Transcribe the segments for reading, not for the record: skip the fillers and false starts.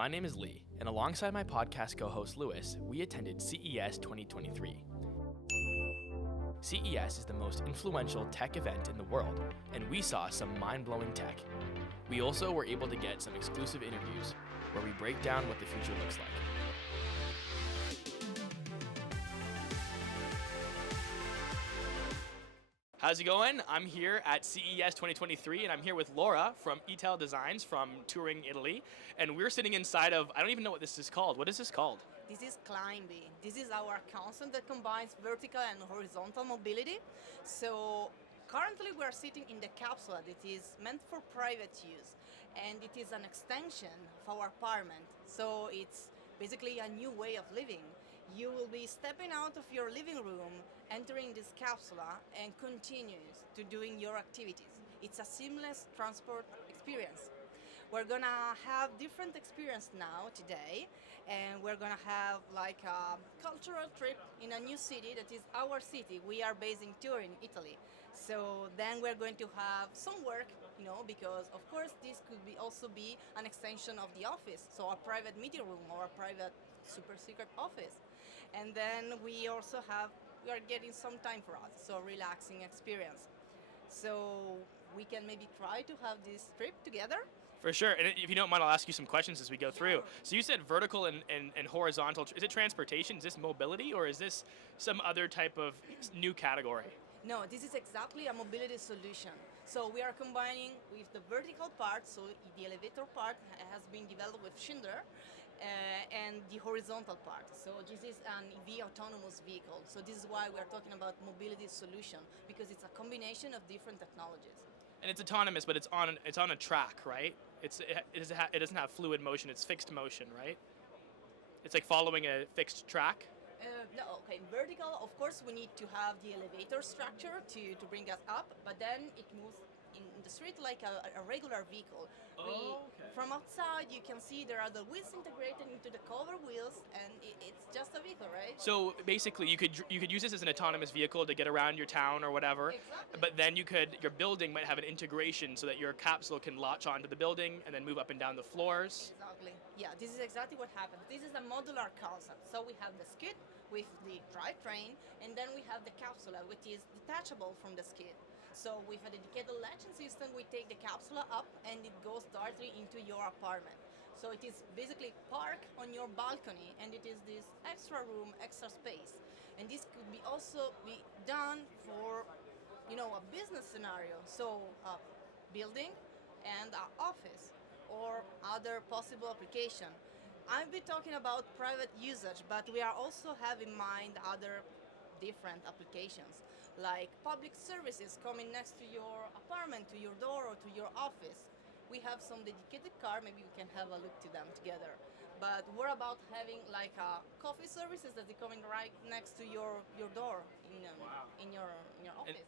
My name is Lee, and alongside my podcast co-host Lewis, we attended CES 2023. CES is the most influential tech event in the world, and we saw some mind-blowing tech. We also were able to get some exclusive interviews where we break down what the future looks like. How's it going? I'm here at CES 2023, and I'm here with Laura from Italdesign from touring Italy, and we're sitting inside of, I don't even know what this is called. What is this called? This is climbing. This is our concept that combines vertical and horizontal mobility. So currently we are sitting in the capsule that is meant for private use, and it is an extension of our apartment. So it's basically a new way of living. You will be stepping out of your living room, entering this capsula, and continues to doing your activities. It's a seamless transport experience. We're gonna have different experience now today, and we're gonna have like a cultural trip in a new city that is our city. We are based in Turin, Italy. So then we're going to have some work, because of course this could be also be an extension of the office, so a private meeting room or a private super secret office. And then we are getting some time for us, so relaxing experience. So we can maybe try to have this trip together. For sure, and if you don't mind, I'll ask you some questions as we go through. Sure. So you said vertical and horizontal. Is it transportation? Is this mobility, or is this some other type of new category? No, this is exactly a mobility solution. So we are combining with the vertical part, so the elevator part has been developed with Schindler, and the horizontal part. So this is an EV autonomous vehicle. So this is why we are talking about mobility solution, because it's a combination of different technologies. And it's autonomous, but it's on a track, right? It doesn't have fluid motion. It's fixed motion, right? It's like following a fixed track. No, okay, vertical, of course, we need to have the elevator structure to bring us up, but then it moves in the street like a regular vehicle. Okay. From outside, you can see there are the wheels integrated into the cover wheels, and it's just a vehicle, right? So basically, you could use this as an autonomous vehicle to get around your town or whatever. Exactly. But then your building might have an integration so that your capsule can latch onto the building and then move up and down the floors. Exactly. Yeah, this is exactly what happens. This is a modular concept. So we have the skid with the drivetrain, and then we have the capsula, which is detachable from the skid. So with a dedicated latching system, we take the capsula up and it goes directly into your apartment. So it is basically park on your balcony, and it is this extra room, extra space. And this could be also be done for, a business scenario. So a building and an office or other possible application. I'll be talking about private usage, but we are also have in mind other different applications, like public services coming next to your apartment, to your door, or to your office. We have some dedicated car, maybe we can have a look to them together. But we're about having like coffee services that are coming right next to your door Wow. in your And office.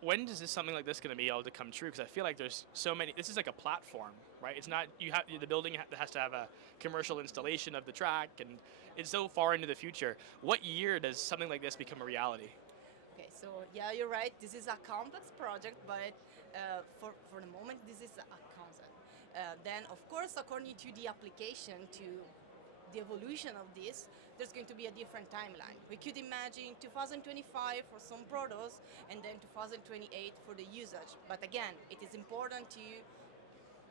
when is something like this going to be able to come true? Because I feel like there's so many. This is like a platform, right? It's not the building has to have a commercial installation of the track, and it's so far into the future. What year does something like this become a reality? Okay, so yeah, you're right. This is a complex project, but for the moment, this is a concept. Then, of course, according to the application, to the evolution of this, there's going to be a different timeline. We could imagine 2025 for some products, and then 2028 for the usage. But again, it is important to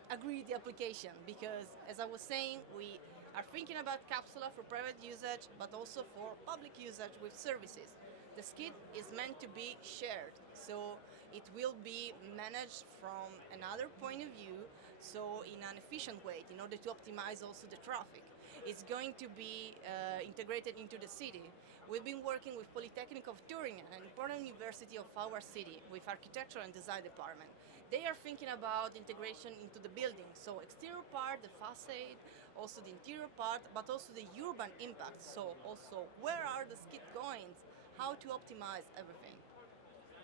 agree the application, because, as I was saying, we are thinking about capsula for private usage, but also for public usage with services. The skid is meant to be shared, so it will be managed from another point of view, so in an efficient way, in order to optimize also the traffic. It's going to be integrated into the city. We've been working with Polytechnic of Turin, an important university of our city, with architecture and design department. They are thinking about integration into the building, so exterior part, the facade, also the interior part, but also the urban impact. So also, where are the skid going? How to optimize everything.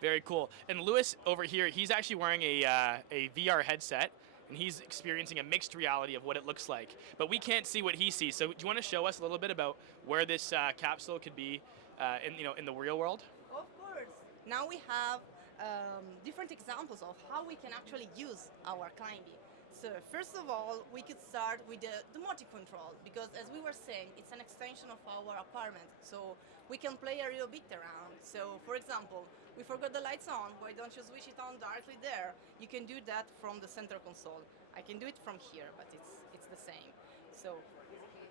Very cool. And Lewis over here, he's actually wearing a VR headset, and he's experiencing a mixed reality of what it looks like. But we can't see what he sees. So do you want to show us a little bit about where this capsule could be in the real world? Of course. Now we have different examples of how we can actually use our climbing. So first of all, we could start with the motor control because, as we were saying, it's an extension of our apartment. So we can play a little bit around. So, for example, we forgot the lights on. Why don't you switch it on directly there? You can do that from the center console. I can do it from here, but it's the same. So basically,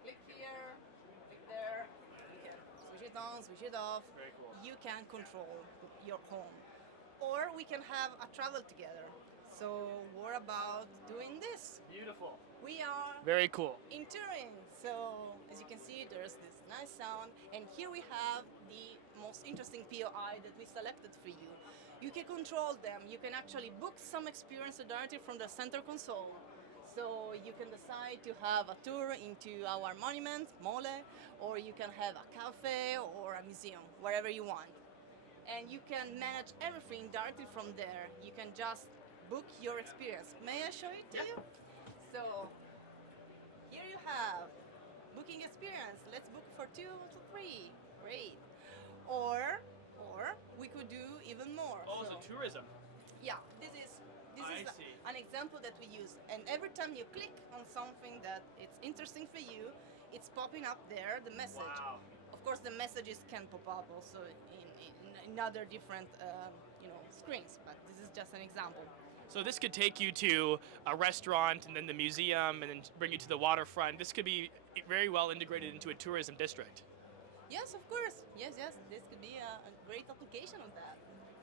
click here, click there. You can switch it on, switch it off. Very cool. You can control your home, or we can have a travel together. So we're about doing this. Beautiful. We are Very cool. in Turin. So as you can see, there's this nice sound, and here we have the most interesting POI that we selected for you. You can control them. You can actually book some experience directly from the center console. So you can decide to have a tour into our monument, Mole, or you can have a cafe or a museum, wherever you want. And you can manage everything directly from there. You can just book your experience. May I show it to you? So here you have booking experience. Let's book for 2 to 3. Great. Or we could do even more. Oh, so tourism. Yeah, this I is see. an example that we use. And every time you click on something that it's interesting for you, it's popping up there the message. Wow. Of course, the messages can pop up also in other different screens, but this is just an example. So this could take you to a restaurant and then the museum and then bring you to the waterfront. This could be very well integrated into a tourism district. Yes, of course. Yes, this could be a great application of that.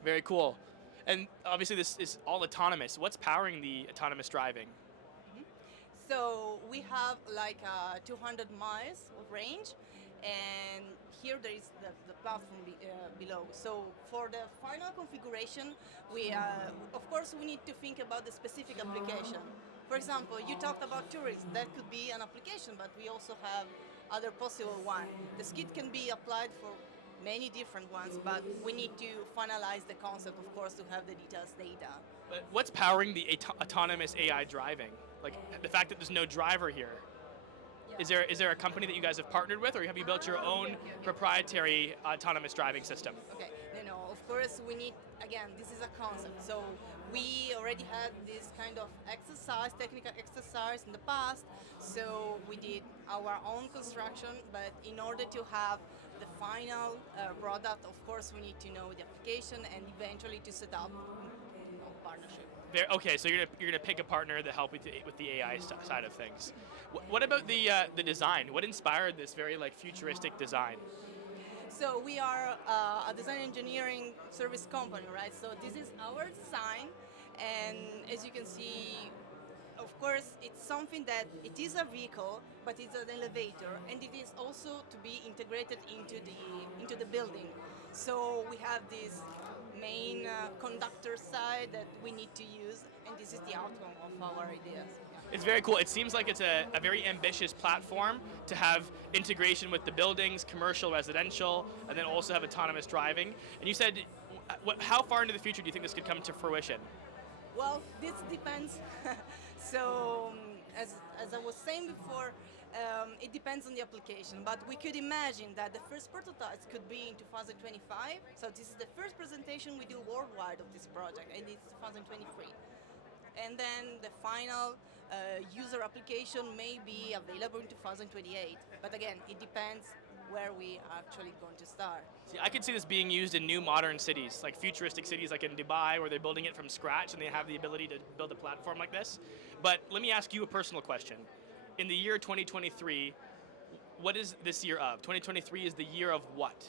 Very cool. And obviously this is all autonomous. What's powering the autonomous driving? So we have like 200 miles of range, and here there is the platform below. So for the final configuration, we of course we need to think about the specific application. For example, you talked about tourists. That could be an application, but we also have other possible one. The skid can be applied for many different ones, but we need to finalize the concept, of course, to have the details data. But what's powering the autonomous AI driving? Like the fact that there's no driver here. Is there a company that you guys have partnered with, or have you built your own proprietary autonomous driving system? Okay, of course we need, again, this is a concept. So we already had this kind of exercise, technical exercise in the past. So we did our own construction, but in order to have the final product, of course we need to know the application and eventually to set up partnership. Okay, so you're gonna pick a partner to help with the AI side of things. What about the design? What inspired this very like futuristic design? So we are a design engineering service company, right? So this is our design, and as you can see, of course, it's something that it is a vehicle, but it's an elevator, and it is also to be integrated into the building. So we have this main conductor side that we need to use, and this is the outcome of our ideas. It's very cool. It seems like it's a very ambitious platform to have integration with the buildings, commercial, residential, and then also have autonomous driving. And you said, how far into the future do you think this could come to fruition? Well, this depends. So, as I was saying before, it depends on the application, but we could imagine that the first prototypes could be in 2025. So this is the first presentation we do worldwide of this project, and it's 2023. And then the final user application may be available in 2028. But again, it depends where we are actually going to start. See, I could see this being used in new modern cities, like futuristic cities like in Dubai, where they're building it from scratch and they have the ability to build a platform like this. But let me ask you a personal question. In the year 2023, what is this year of? 2023 is the year of what?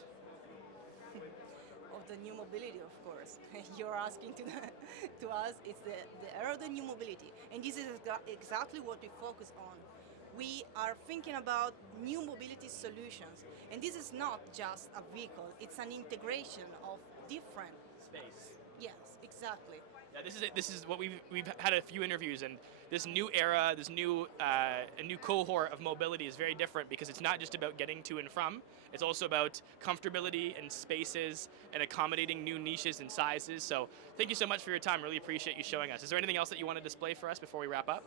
Of the new mobility, of course. You're asking to us, it's the era of the new mobility. And this is exactly what we focus on. We are thinking about new mobility solutions. And this is not just a vehicle, it's an integration of different Space. Yes, exactly. Yeah, this is what we've had a few interviews, and this new era, this new a new cohort of mobility is very different because it's not just about getting to and from. It's also about comfortability and spaces and accommodating new niches and sizes. So thank you so much for your time. Really appreciate you showing us. Is there anything else that you want to display for us before we wrap up?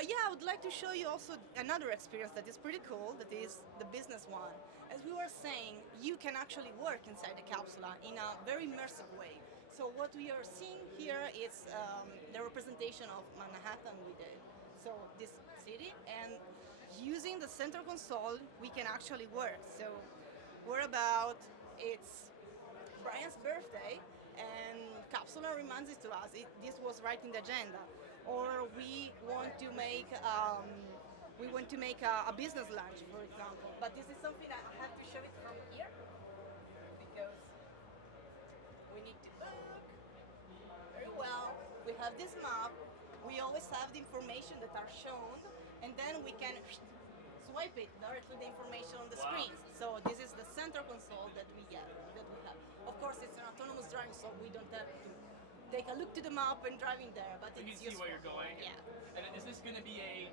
Yeah, I would like to show you also another experience that is pretty cool, that is the business one. As we were saying, you can actually work inside the capsula in a very immersive way. So what we are seeing here is the representation of Manhattan we did. So this city, and using the center console, we can actually work. So we're about it's Brian's birthday, and Capsula reminds it to us. This was right in the agenda. Or we want to make a business lunch, for example. But this is something I have to show it from here because we need to look very well. We have this map. We always have the information that are shown, and then we can swipe it directly the information on the Wow. screens. So this is the center console that we get, that we have. Of course, it's an autonomous driving, so we don't have to take a look to the map and driving there, but You it's can see useful. where you're going. Yeah. And is this going to be a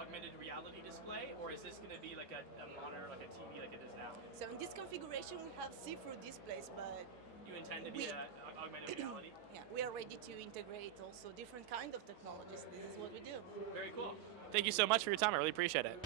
augmented reality display, or is this going to be like a monitor, like a TV, like it is now? So in this configuration, we have see-through displays, but You intend to be We- augmented reality? yeah, we are ready to integrate also different kind of technologies. This is what we do. Very cool. Thank you so much for your time. I really appreciate it.